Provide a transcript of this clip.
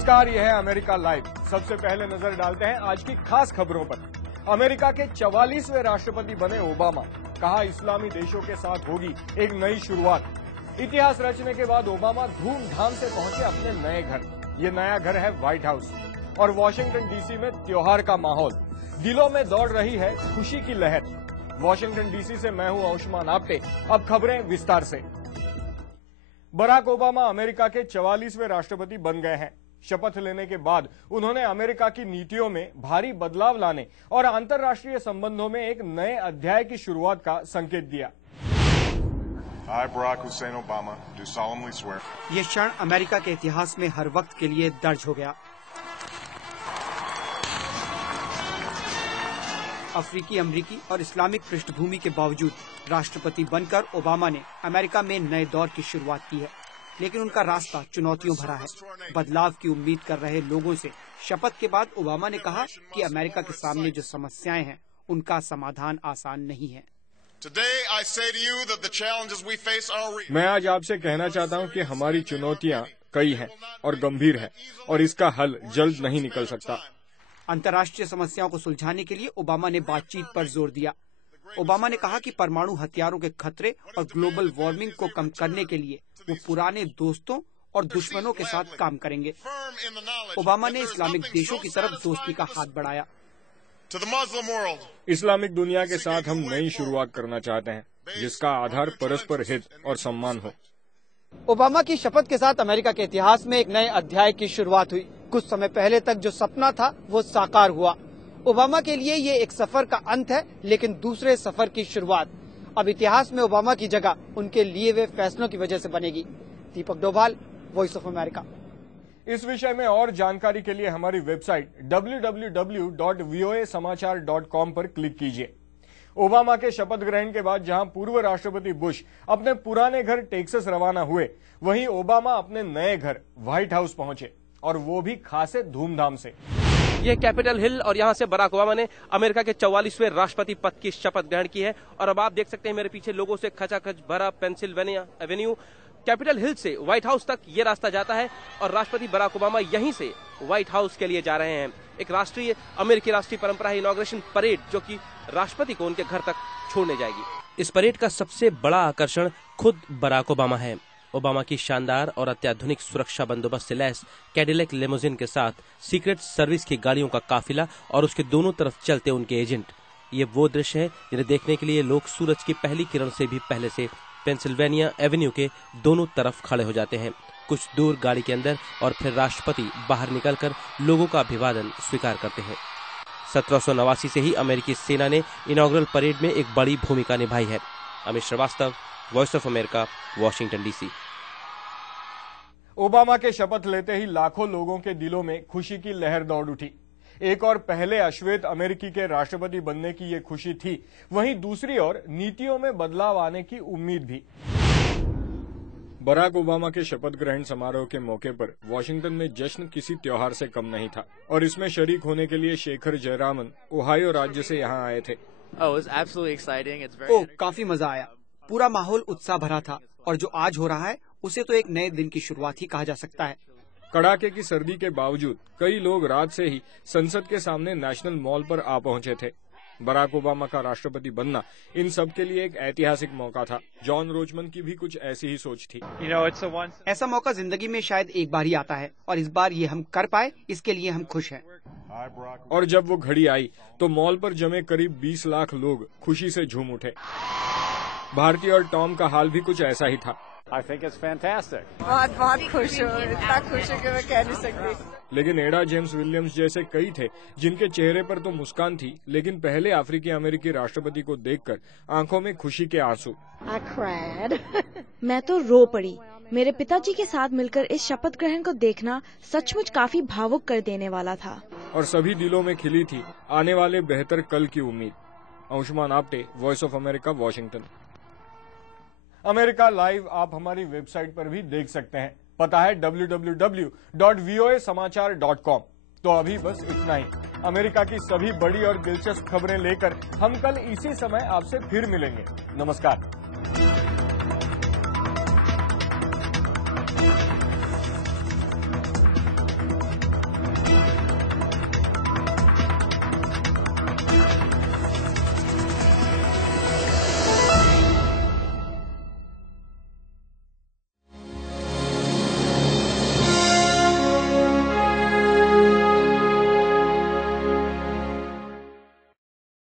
नमस्कार, यह है अमेरिका लाइव। सबसे पहले नजर डालते हैं आज की खास खबरों पर। अमेरिका के 44वें राष्ट्रपति बने ओबामा, कहा इस्लामी देशों के साथ होगी एक नई शुरुआत। इतिहास रचने के बाद ओबामा धूमधाम से पहुंचे अपने नए घर। ये नया घर है व्हाइट हाउस। और वॉशिंगटन डीसी में त्योहार का माहौल, दिलों में दौड़ रही है खुशी की लहर। वॉशिंगटन डीसी से मैं हूं आयुष्मान आप्टे। अब खबरें विस्तार से। बराक ओबामा अमेरिका के 44वें राष्ट्रपति बन गए हैं। शपथ लेने के बाद उन्होंने अमेरिका की नीतियों में भारी बदलाव लाने और अंतर्राष्ट्रीय संबंधों में एक नए अध्याय की शुरुआत का संकेत दिया। I, Barack Hussein Obama, do solemnly swear. ये क्षण अमेरिका के इतिहास में हर वक्त के लिए दर्ज हो गया। अफ्रीकी, अमरीकी और इस्लामिक पृष्ठभूमि के बावजूद राष्ट्रपति बनकर ओबामा ने अमेरिका में नए दौर की शुरुआत की है, लेकिन उनका रास्ता चुनौतियों भरा है। बदलाव की उम्मीद कर रहे लोगों से शपथ के बाद ओबामा ने कहा कि अमेरिका के सामने जो समस्याएं हैं, उनका समाधान आसान नहीं है। मैं आज आपसे कहना चाहता हूं कि हमारी चुनौतियां कई हैं और गंभीर हैं और इसका हल जल्द नहीं निकल सकता। अंतर्राष्ट्रीय समस्याओं को सुलझाने के लिए ओबामा ने बातचीत पर जोर दिया। ओबामा ने कहा कि परमाणु हथियारों के खतरे और ग्लोबल वार्मिंग को कम करने के लिए वो पुराने दोस्तों और दुश्मनों के साथ काम करेंगे। ओबामा ने इस्लामिक देशों की तरफ दोस्ती का हाथ बढ़ाया। इस्लामिक दुनिया के साथ हम नई शुरुआत करना चाहते हैं, जिसका आधार परस्पर हित और सम्मान हो। ओबामा की शपथ के साथ अमेरिका के इतिहास में एक नए अध्याय की शुरुआत हुई। कुछ समय पहले तक जो सपना था वो साकार हुआ। ओबामा के लिए ये एक सफर का अंत है, लेकिन दूसरे सफर की शुरुआत। अब इतिहास में ओबामा की जगह उनके लिए हुए फैसलों की वजह से बनेगी। दीपक डोभाल, वॉइस ऑफ अमेरिका। इस विषय में और जानकारी के लिए हमारी वेबसाइट www.voasamachaar.com पर क्लिक कीजिए। ओबामा के शपथ ग्रहण के बाद जहां पूर्व राष्ट्रपति बुश अपने पुराने घर टेक्सास रवाना हुए, वहीं ओबामा अपने नए घर व्हाइट हाउस पहुंचे, और वो भी खासे धूमधाम से। यह कैपिटल हिल और यहां से बराक ओबामा ने अमेरिका के 44वें राष्ट्रपति पद की शपथ ग्रहण की है। और अब आप देख सकते हैं मेरे पीछे लोगों से खचाखच भरा पेंसिल्वेनिया एवेन्यू। कैपिटल हिल से व्हाइट हाउस तक ये रास्ता जाता है और राष्ट्रपति बराक ओबामा यहीं से व्हाइट हाउस के लिए जा रहे हैं। एक अमेरिकी राष्ट्रीय परंपरा है इनॉग्रेशन परेड, जो कि राष्ट्रपति को उनके घर तक छोड़ने जाएगी। इस परेड का सबसे बड़ा आकर्षण खुद बराक ओबामा है। ओबामा की शानदार और अत्याधुनिक सुरक्षा बंदोबस्त से लैस कैडिलैक लिमोजिन के साथ सीक्रेट सर्विस की गाड़ियों का काफिला और उसके दोनों तरफ चलते उनके एजेंट। ये वो दृश्य है जिन्हें देखने के लिए लोग सूरज की पहली किरण से भी पहले से पेंसिल्वेनिया एवेन्यू के दोनों तरफ खड़े हो जाते हैं। कुछ दूर गाड़ी के अंदर और फिर राष्ट्रपति बाहर निकलकर लोगों का अभिवादन स्वीकार करते हैं। 1789 से ही अमेरिकी सेना ने इनॉग्रल परेड में एक बड़ी भूमिका निभाई है। Amit Shrivastava, voice of America, Washington DC. Obama के शपथ लेते ही लाखों लोगों के दिलों में खुशी की लहर दौड़ उठी। एक और पहले अश्वेत अमेरिकी के राष्ट्रपति बनने की ये खुशी थी, वहीं दूसरी ओर नीतियों में बदलाव आने की उम्मीद भी। बराक ओबामा के शपथ ग्रहण समारोह के मौके पर वॉशिंगटन में जश्न किसी त्योहार से कम नहीं था, और इसमें शरीक होने के लिए शेखर जयरामन ओहायो राज्य से यहाँ आए थे। काफी मजा आया। पूरा माहौल उत्साह भरा था, और जो आज हो रहा है उसे तो एक नए दिन की शुरुआत ही कहा जा सकता है। कड़ाके की सर्दी के बावजूद कई लोग रात से ही संसद के सामने नेशनल मॉल पर आ पहुंचे थे। बराक ओबामा का राष्ट्रपति बनना इन सब के लिए एक ऐतिहासिक मौका था। जॉन रोचमन की भी कुछ ऐसी ही सोच थी। ऐसा मौका जिंदगी में शायद एक बार ही आता है, और इस बार ये हम कर पाए, इसके लिए हम खुश हैं। और जब वो घड़ी आई तो मॉल पर जमे करीब 20 लाख लोग खुशी से झूम उठे। भारती और टॉम का हाल भी कुछ ऐसा ही था। बहुत खुश हूँ, इतना खुश हूँ कि मैं कह नहीं सकती। लेकिन एडा जेम्स विलियम्स जैसे कई थे जिनके चेहरे पर तो मुस्कान थी, लेकिन पहले अफ्रीकी अमेरिकी राष्ट्रपति को देखकर आंखों में खुशी के आंसू। मैं तो रो पड़ी। मेरे पिताजी के साथ मिलकर इस शपथ ग्रहण को देखना सचमुच काफी भावुक कर देने वाला था। और सभी दिलों में खिली थी आने वाले बेहतर कल की उम्मीद। Ayushman Apte, voice of America, Washington. America live आप हमारी वेबसाइट पर भी देख सकते हैं। पता है www.voasamachaar.com। तो अभी बस इतना ही। अमेरिका की सभी बड़ी और दिलचस्प खबरें लेकर हम कल इसी समय आपसे फिर मिलेंगे। नमस्कार।